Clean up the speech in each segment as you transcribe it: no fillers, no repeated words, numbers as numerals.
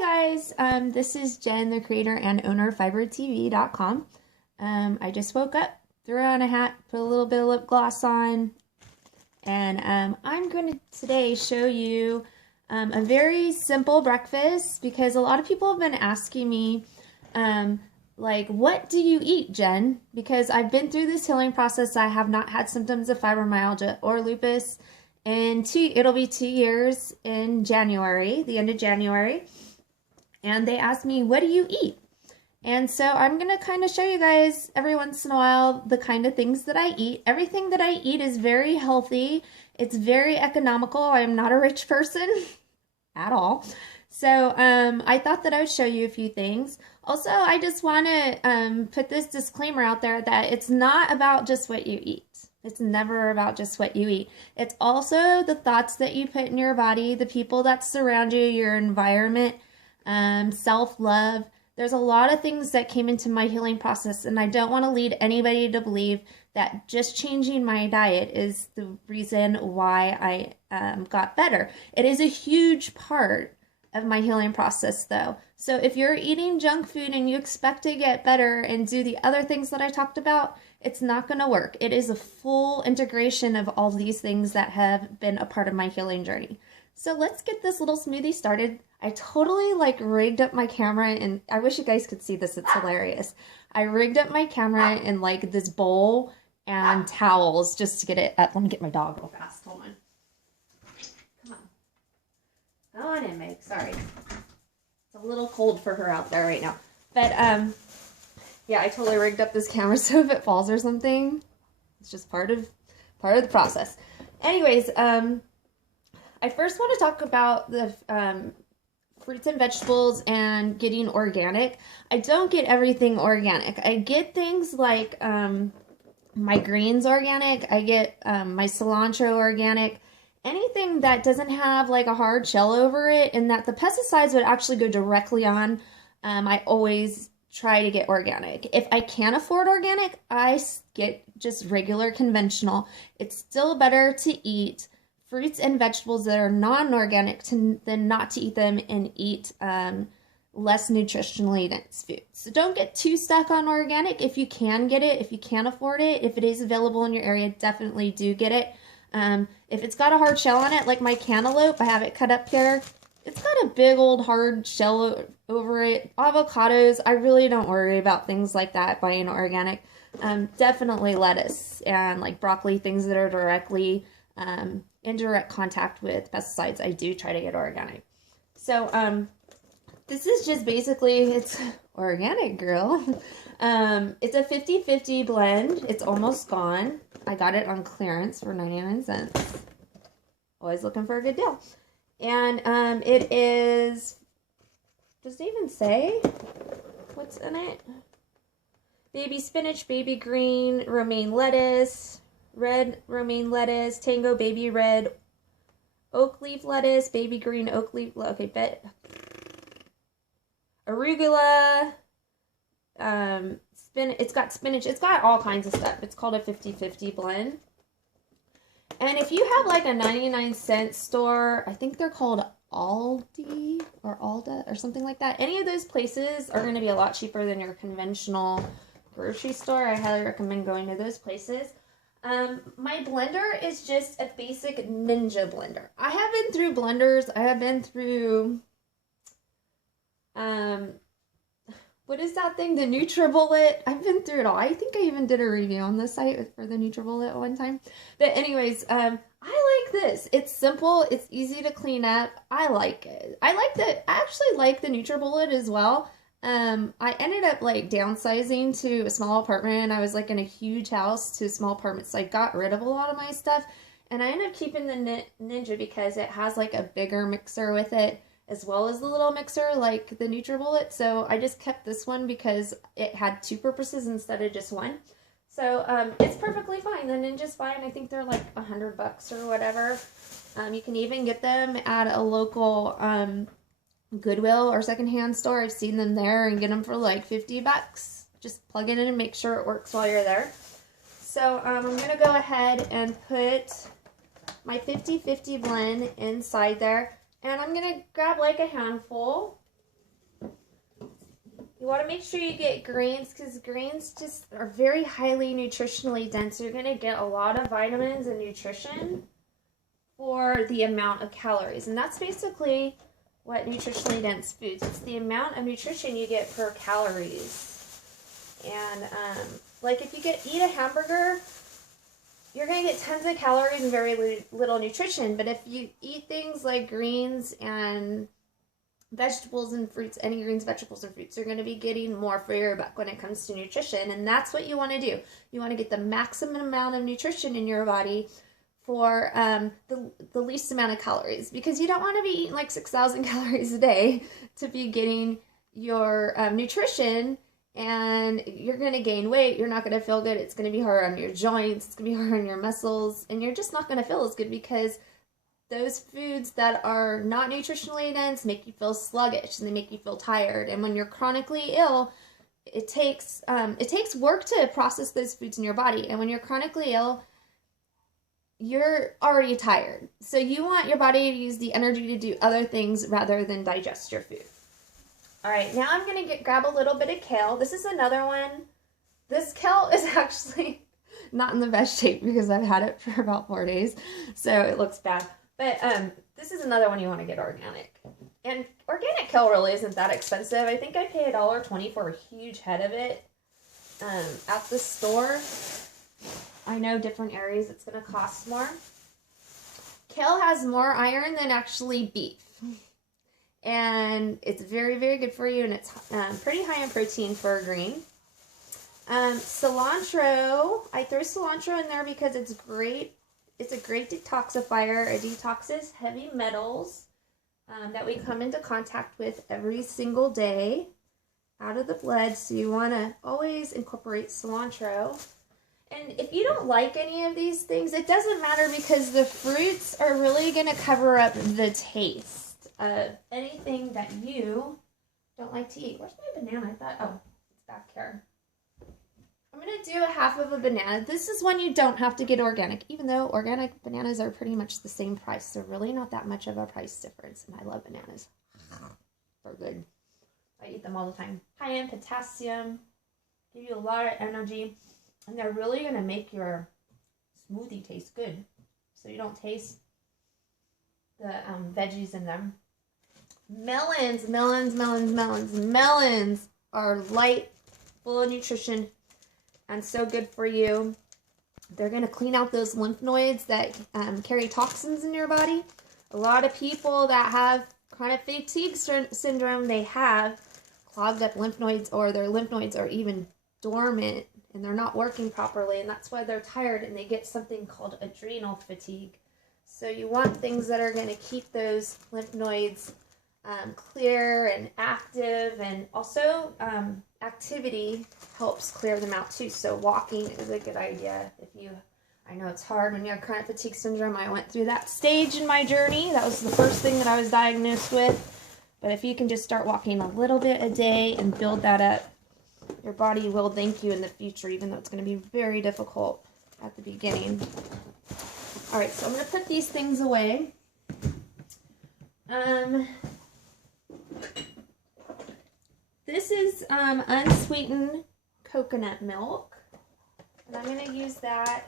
Hi guys, this is Jen, the creator and owner of FiberTV.com. I just woke up, threw on a hat, put a little bit of lip gloss on, and I'm going to today show you a very simple breakfast because a lot of people have been asking me, like, what do you eat, Jen? Because I've been through this healing process. I have not had symptoms of fibromyalgia or lupus, and it'll be 2 years in January, the end of January. And they asked me, what do you eat? And so I'm going to kind of show you guys every once in a while the kind of things that I eat. Everything that I eat is very healthy. It's very economical. I am not a rich person at all. So I thought that I would show you a few things. Also, I just want to put this disclaimer out there that it's not about just what you eat. It's never about just what you eat. It's also the thoughts that you put in your body, the people that surround you, your environment, self-love. There's a lot of things that came into my healing process, and I don't want to lead anybody to believe that just changing my diet is the reason why I got better. It is a huge part of my healing process though. So if you're eating junk food and you expect to get better and do the other things that I talked about, it's not going to work. It is a full integration of all these things that have been a part of my healing journey. So let's get this little smoothie started. I totally rigged up my camera, and I wish you guys could see this. It's hilarious. I rigged up my camera in this bowl and towels just to get it up. Let me get my dog real fast. Hold on. Come on. Go on in, Meg. Sorry. It's a little cold for her out there right now. But yeah, I totally rigged up this camera so if it falls or something, it's just part of the process. Anyways, I first want to talk about the fruits and vegetables and getting organic. I don't get everything organic. I get things like my greens organic. I get my cilantro organic. Anything that doesn't have a hard shell over it and that the pesticides would actually go directly on, I always try to get organic. If I can't afford organic, I get just regular conventional. It's still better to eat fruits and vegetables that are non-organic than not to eat them and eat less nutritionally dense foods. So don't get too stuck on organic. If you can get it, if you can afford it, if it is available in your area, definitely do get it. If it's got a hard shell on it, like my cantaloupe, I have it cut up here. It's got a big old hard shell over it. Avocados, I really don't worry about things like that buying organic. Definitely lettuce and broccoli, things that are directly in direct contact with pesticides, I do try to get organic. So this is just basically, it's organic, girl. It's a 50-50 blend. It's almost gone. I got it on clearance for 99 cents. Always looking for a good deal. And it is, does it even say what's in it? Baby spinach, baby green, romaine lettuce, red romaine lettuce, tango baby red, oak leaf lettuce, baby green oak leaf, okay, arugula, it's got spinach, it's got all kinds of stuff. It's called a 50-50 blend. And if you have a 99-cent store, I think they're called Aldi or Alda or something like that. Any of those places are going to be a lot cheaper than your conventional grocery store. I highly recommend going to those places. My blender is just a basic Ninja blender. I have been through blenders. I have been through, what is that thing? The NutriBullet. I've been through it all. I think I even did a review on the site for the NutriBullet one time. But anyways, I like this. It's simple. It's easy to clean up. I like it. I actually like the NutriBullet as well. I ended up downsizing to a small apartment. I was in a huge house to a small apartment, so I got rid of a lot of my stuff, and I ended up keeping the Ninja because it has a bigger mixer with it as well as the little mixer like the NutriBullet. So I just kept this one because it had two purposes instead of just one. So it's perfectly fine. The Ninja's fine. I think they're $100 or whatever. You can even get them at a local Goodwill or secondhand store. I've seen them there and get them for $50. Just plug it in and make sure it works while you're there. So I'm going to go ahead and put my 50-50 blend inside there. And I'm going to grab a handful You want to make sure you get greens because greens just are very highly nutritionally dense. You're going to get a lot of vitamins and nutrition for the amount of calories. And that's basically what nutritionally dense foods. It's the amount of nutrition you get per calories. And like if you eat a hamburger, you're going to get tons of calories and very little nutrition. But if you eat things like greens and vegetables and fruits, any greens, vegetables, and fruits, you're going to be getting more for your buck when it comes to nutrition. And that's what you want to do. You want to get the maximum amount of nutrition in your body for the least amount of calories, because you don't want to be eating like 6,000 calories a day to be getting your nutrition, and you're going to gain weight. You're not going to feel good. It's going to be hard on your joints. It's going to be hard on your muscles, and you're just not going to feel as good because those foods that are not nutritionally dense make you feel sluggish and they make you feel tired. And when you're chronically ill, it takes work to process those foods in your body. And when you're chronically ill, you're already tired. So you want your body to use the energy to do other things rather than digest your food. All right, now I'm going to grab a little bit of kale. This is another one. This kale is actually not in the best shape because I've had it for about 4 days, so it looks bad. But this is another one you want to get organic. And organic kale really isn't that expensive. I think I pay $1.20 for a huge head of it at the store. I know different areas it's going to cost more. Kale has more iron than actually beef. And it's very, very good for you, and it's pretty high in protein for a green. Cilantro, I throw cilantro in there because it's great. It's a great detoxifier. It detoxes heavy metals that we come into contact with every single day out of the blood. So you want to always incorporate cilantro. And if you don't like any of these things, it doesn't matter because the fruits are really going to cover up the taste of anything that you don't like to eat. Where's my banana? I thought, oh, it's back here. I'm going to do a half of a banana. This is one you don't have to get organic, even though organic bananas are pretty much the same price. They're really not that much of a price difference, and I love bananas. They're good. I eat them all the time. High in potassium, give you a lot of energy, and they're really going to make your smoothie taste good, so you don't taste the veggies in them. Melons are light, full of nutrition, and so good for you. They're going to clean out those lymph nodes that carry toxins in your body. A lot of people that have chronic fatigue syndrome, they have clogged up lymph nodes, or their lymph nodes are even dormant and they're not working properly, and that's why they're tired and they get something called adrenal fatigue. So you want things that are going to keep those lymph nodes clear and active, and also activity helps clear them out too. So walking is a good idea. I know it's hard when you have chronic fatigue syndrome. I went through that stage in my journey. That was the first thing that I was diagnosed with. But if you can just start walking a little bit a day and build that up, your body will thank you in the future, even though it's going to be very difficult at the beginning. All right, so I'm going to put these things away. This is unsweetened coconut milk, and I'm going to use that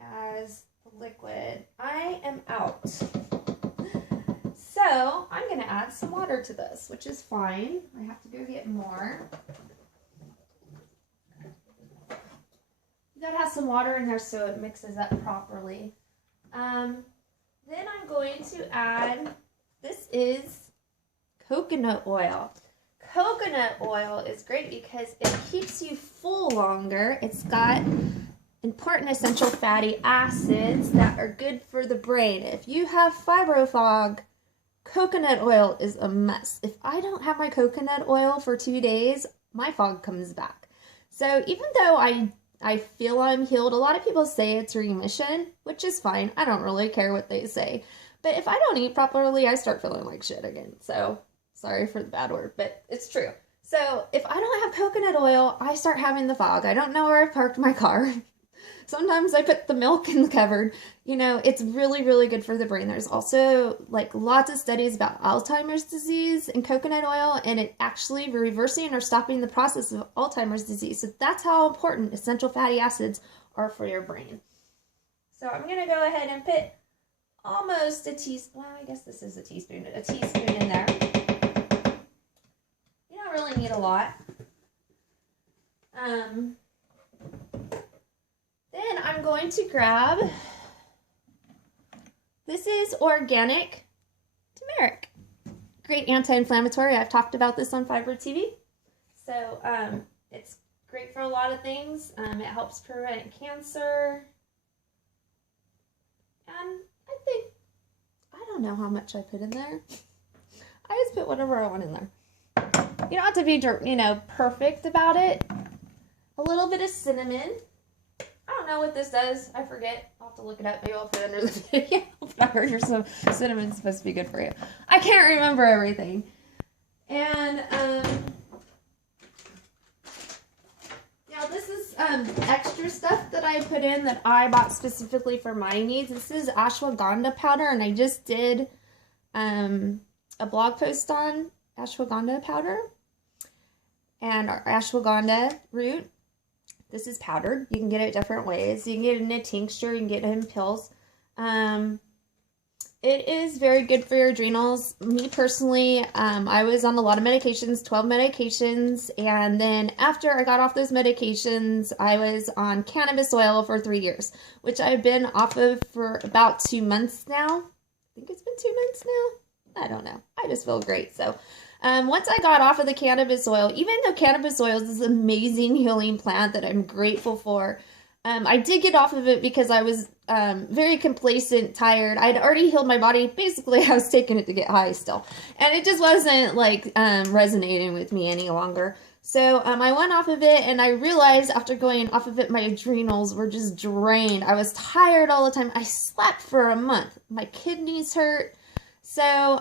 as the liquid. I am out. So I'm going to add some water to this, which is fine. I have to go get more. You got to have some water in there so it mixes up properly. Then I'm going to add, this is coconut oil. Coconut oil is great because it keeps you full longer. It's got important essential fatty acids that are good for the brain. If you have fibro coconut oil is a must. If I don't have my coconut oil for 2 days, my fog comes back. So even though I feel I'm healed, a lot of people say it's remission, which is fine. I don't really care what they say. But if I don't eat properly, I start feeling like shit again. So sorry for the bad word, but it's true. So if I don't have coconut oil, I start having the fog. I don't know where I parked my car. Sometimes I put the milk in the cupboard. You know, it's really, really good for the brain. There's also like lots of studies about Alzheimer's disease and coconut oil, and it actually reversing or stopping the process of Alzheimer's disease. So that's how important essential fatty acids are for your brain. So I'm going to go ahead and put almost a teaspoon, well, I guess this is a teaspoon in there. You don't really need a lot. Then I'm going to grab, this is organic turmeric. Great anti-inflammatory. I've talked about this on Fiber TV. So it's great for a lot of things. It helps prevent cancer. And I don't know how much I put in there. I just put whatever I want in there. You don't have to be, you know, perfect about it. A little bit of cinnamon. I don't know what this does. I forget. I'll have to look it up. Maybe I'll put it under the video. But I heard your cinnamon's supposed to be good for you. I can't remember everything. And now this is extra stuff that I put in that I bought specifically for my needs. This is ashwagandha powder, and I just did a blog post on ashwagandha powder and our ashwagandha root. This is powdered. You can get it different ways. You can get it in a tincture. You can get it in pills. It is very good for your adrenals. Me personally, I was on a lot of medications, 12 medications. And then after I got off those medications, I was on cannabis oil for 3 years, which I've been off of for about 2 months now. I think it's been 2 months now. I don't know. I just feel great. So once I got off of the cannabis oil, even though cannabis oil is this amazing healing plant that I'm grateful for, I did get off of it because I was very complacent, tired. I'd already healed my body. Basically, I was taking it to get high still. And it just wasn't like resonating with me any longer. So I went off of it, and I realized after going off of it, my adrenals were just drained. I was tired all the time. I slept for a month. My kidneys hurt. So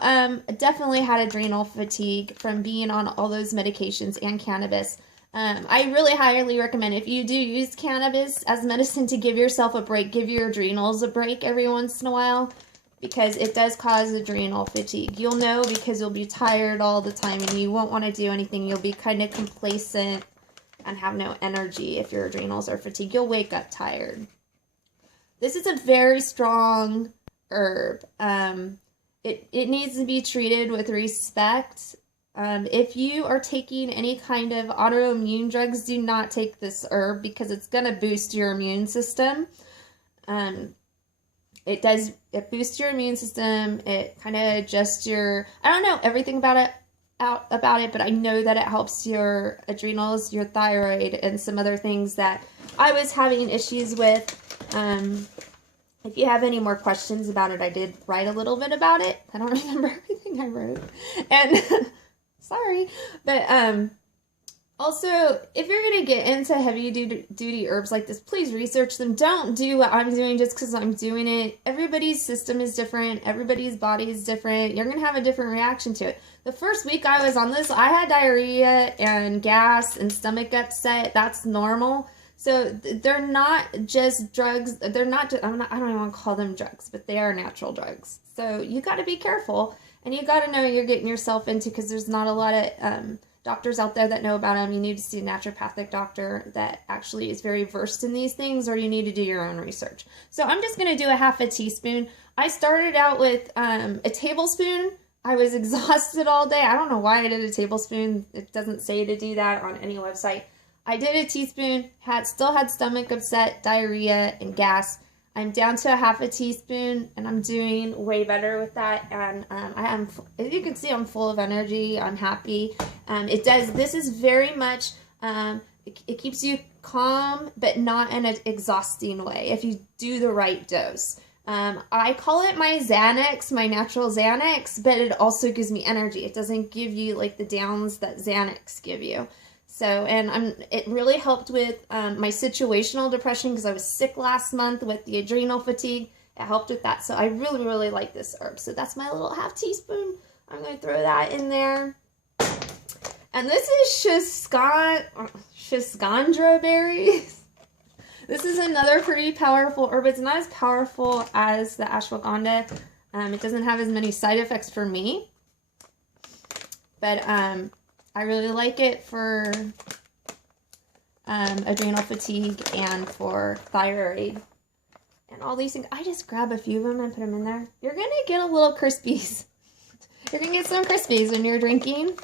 definitely had adrenal fatigue from being on all those medications and cannabis. I really highly recommend, if you do use cannabis as medicine, to give yourself a break. Give your adrenals a break every once in a while, because it does cause adrenal fatigue. You'll know because you'll be tired all the time and you won't want to do anything. You'll be kind of complacent and have no energy if your adrenals are fatigued. You'll wake up tired. This is a very strong herb. It needs to be treated with respect. If you are taking any kind of autoimmune drugs, do not take this herb because it's going to boost your immune system. It boosts your immune system. It kind of adjusts your, I don't know everything about it, but I know that it helps your adrenals, your thyroid, and some other things that I was having issues with. If you have any more questions about it, I did write a little bit about it. I don't remember everything I wrote. And sorry. But also, if you're going to get into heavy duty herbs like this, please research them. Don't do what I'm doing just because I'm doing it. Everybody's system is different. Everybody's body is different. You're going to have a different reaction to it. The first week I was on this, I had diarrhea and gas and stomach upset. That's normal. So they're not just drugs. They're not, I don't even want to call them drugs, but they are natural drugs. So you got to be careful, and you got to know you're getting yourself into, because there's not a lot of doctors out there that know about them. You need to see a naturopathic doctor that actually is very versed in these things, or you need to do your own research. So I'm just going to do a half a teaspoon. I started out with a tablespoon. I was exhausted all day. I don't know why I did a tablespoon. It doesn't say to do that on any website. I did a teaspoon, still had stomach upset, diarrhea, and gas. I'm down to a half a teaspoon, and I'm doing way better with that. And I am, as you can see, I'm full of energy. I'm happy. This is very much, it keeps you calm, but not in an exhausting way if you do the right dose. I call it my Xanax, my natural Xanax, but it also gives me energy. It doesn't give you like the downs that Xanax give you. So, and it really helped with my situational depression because I was sick last month with the adrenal fatigue. It helped with that. So I really, really like this herb. So that's my little half teaspoon. I'm going to throw that in there. And this is Shascandra berries. This is another pretty powerful herb. It's not as powerful as the ashwagandha. It doesn't have as many side effects for me. But I really like it for adrenal fatigue and for thyroid and all these things. I just grab a few of them and put them in there. You're going to get a little crispies. You're going to get some crispies when you're drinking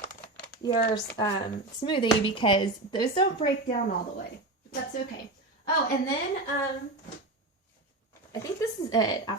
your smoothie because those don't break down all the way. That's okay. Oh, and then I think this is it. I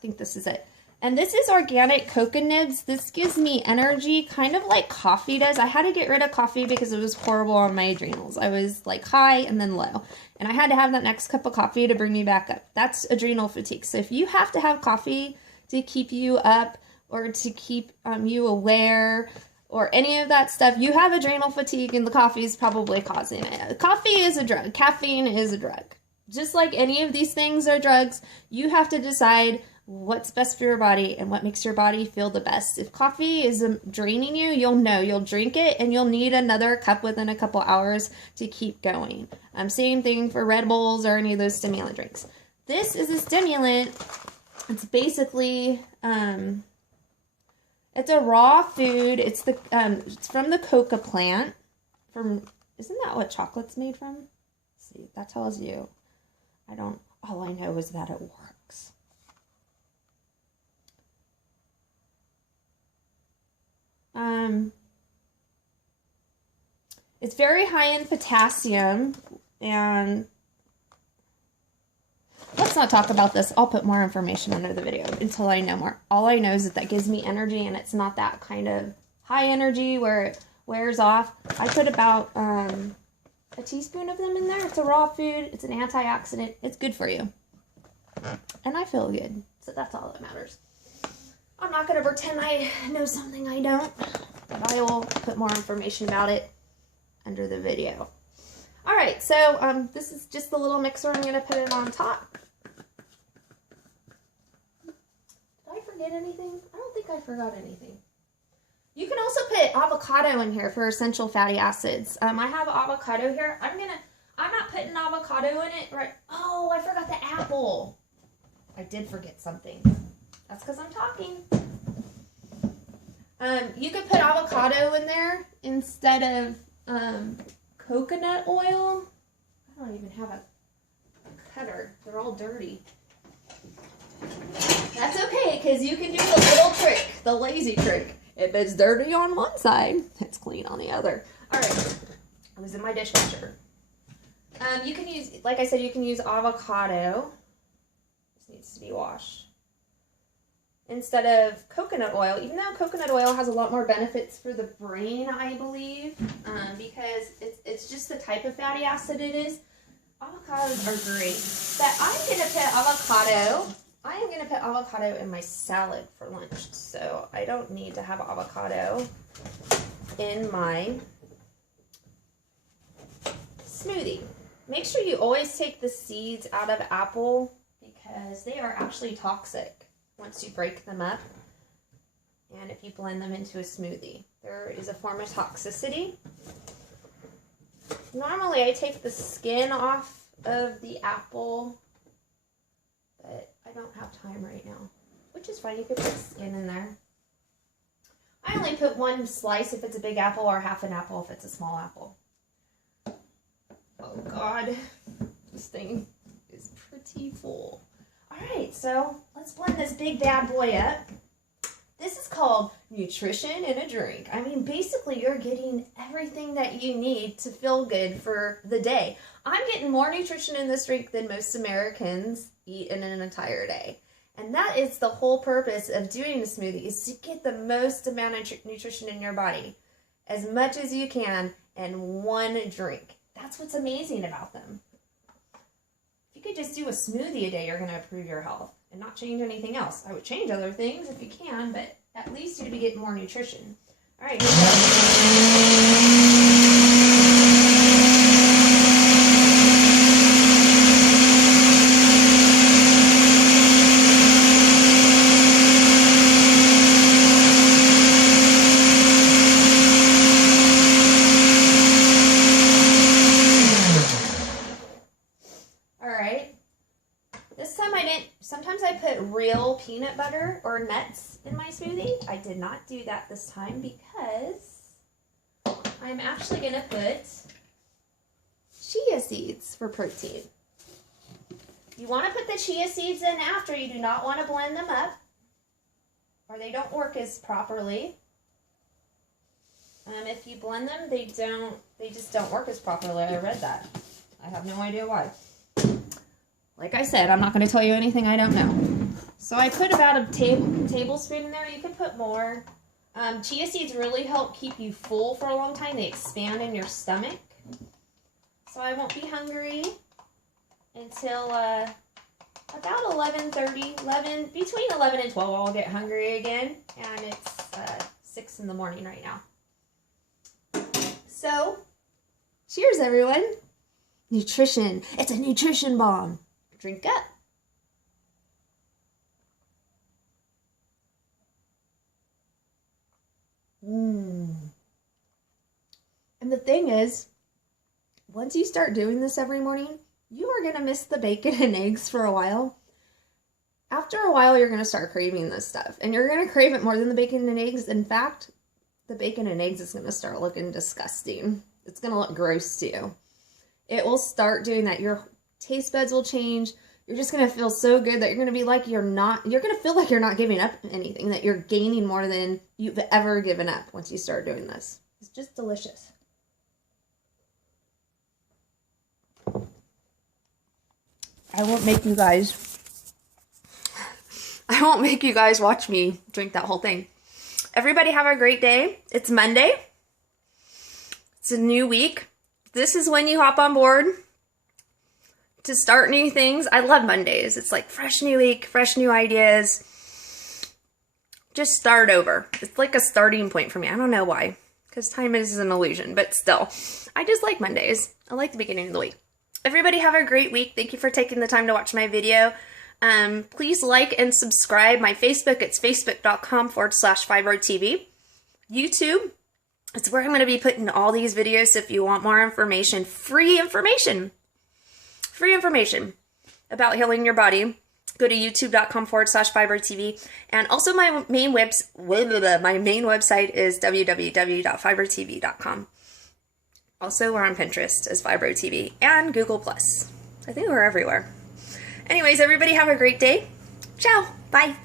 think this is it. And this is organic coca nibs. This gives me energy, kind of like coffee does. I had to get rid of coffee because it was horrible on my adrenals. I was like high and then low. And I had to have that next cup of coffee to bring me back up. That's adrenal fatigue. So if you have to have coffee to keep you up or to keep you aware or any of that stuff, you have adrenal fatigue and the coffee is probably causing it. Coffee is a drug. Caffeine is a drug. Just like any of these things are drugs, you have to decide what's best for your body and what makes your body feel the best. If coffee is draining you, you'll know. You'll drink it and you'll need another cup within a couple hours to keep going. Same thing for Red Bulls or any of those stimulant drinks. This is a stimulant. It's basically, it's a raw food. It's from the coca plant. Isn't that what chocolate's made from? Let's see, that tells you. All I know is that it works. It's very high in potassium, and let's not talk about this. I'll put more information under the video until I know more. All I know is that gives me energy, and it's not that kind of high energy where it wears off. I put about a teaspoon of them in there. It's a raw food. It's an antioxidant. It's good for you. And I feel good, so that's all that matters. I'm not going to pretend I know something I don't, but I will put more information about it under the video. All right, so this is just the little mixer. I'm going to put it on top. Did I forget anything? I don't think I forgot anything. You can also put avocado in here for essential fatty acids. I have avocado here. I'm not putting avocado in it, right? Oh, I forgot the apple. I did forget something. That's because I'm talking. You could put avocado in there instead of coconut oil. I don't even have a cutter. They're all dirty. That's okay, because you can do the little trick, the lazy trick. If it's dirty on one side, it's clean on the other. All right, I was in my dishwasher. You can use, like I said, you can use avocado. This needs to be washed. Instead of coconut oil, even though coconut oil has a lot more benefits for the brain, I believe, because it's just the type of fatty acid it is. Avocados are great. But I am going to put avocado in my salad for lunch, so I don't need to have avocado in my smoothie. Make sure you always take the seeds out of apple because they are actually toxic once you break them up and if you blend them into a smoothie. There is a form of toxicity. Normally I take the skin off of the apple, but I don't have time right now, which is fine. You could put skin in there. I only put one slice if it's a big apple or half an apple if it's a small apple. Oh God, this thing is pretty full. Alright, so let's blend this big bad boy up. This is called nutrition in a drink. I mean, basically you're getting everything that you need to feel good for the day. I'm getting more nutrition in this drink than most Americans eat in an entire day. And that is the whole purpose of doing a smoothie, is to get the most amount of nutrition in your body, as much as you can, in one drink. That's what's amazing about them. If you could just do a smoothie a day, you're going to improve your health and not change anything else. I would change other things if you can, but at least you'd be getting more nutrition. All right, here we go. peanut butter or nuts in my smoothie. I did not do that this time because I'm actually going to put chia seeds for protein. You want to put the chia seeds in after. You do not want to blend them up, or they don't work as properly. If you blend them, they just don't work as properly. I read that. I have no idea why. Like I said, I'm not going to tell you anything I don't know. So I put about a tablespoon in there. You could put more. Chia seeds really help keep you full for a long time. They expand in your stomach. So I won't be hungry until about 11:30, between 11 and 12, I'll get hungry again. And it's 6 in the morning right now. So, cheers everyone. Nutrition. It's a nutrition bomb. Drink up. And the thing is, once you start doing this every morning, you are going to miss the bacon and eggs for a while. After a while, you're going to start craving this stuff. And you're going to crave it more than the bacon and eggs. In fact, the bacon and eggs is going to start looking disgusting. It's going to look gross to you. It will start doing that. Your taste buds will change. You're just going to feel so good that you're going to be like you're going to feel like you're not giving up anything, that you're gaining more than you've ever given up once you start doing this. It's just delicious. I won't make you guys watch me drink that whole thing. Everybody have a great day. It's Monday. It's a new week. This is when you hop on board to start new things. I love Mondays. It's like fresh new week, fresh new ideas. Just start over. It's like a starting point for me. I don't know why, because time is an illusion, but still, I just like Mondays. I like the beginning of the week. Everybody have a great week. Thank you for taking the time to watch my video. Please like and subscribe. My Facebook, it's facebook.com/FibroTV. YouTube, it's where I'm going to be putting all these videos. So if you want more information, free information about healing your body, go to youtube.com/FibroTV. And also my main website is www.fibrotv.com. Also, we're on Pinterest as FibroTV and Google+. I think we're everywhere. Anyways, everybody have a great day. Ciao. Bye.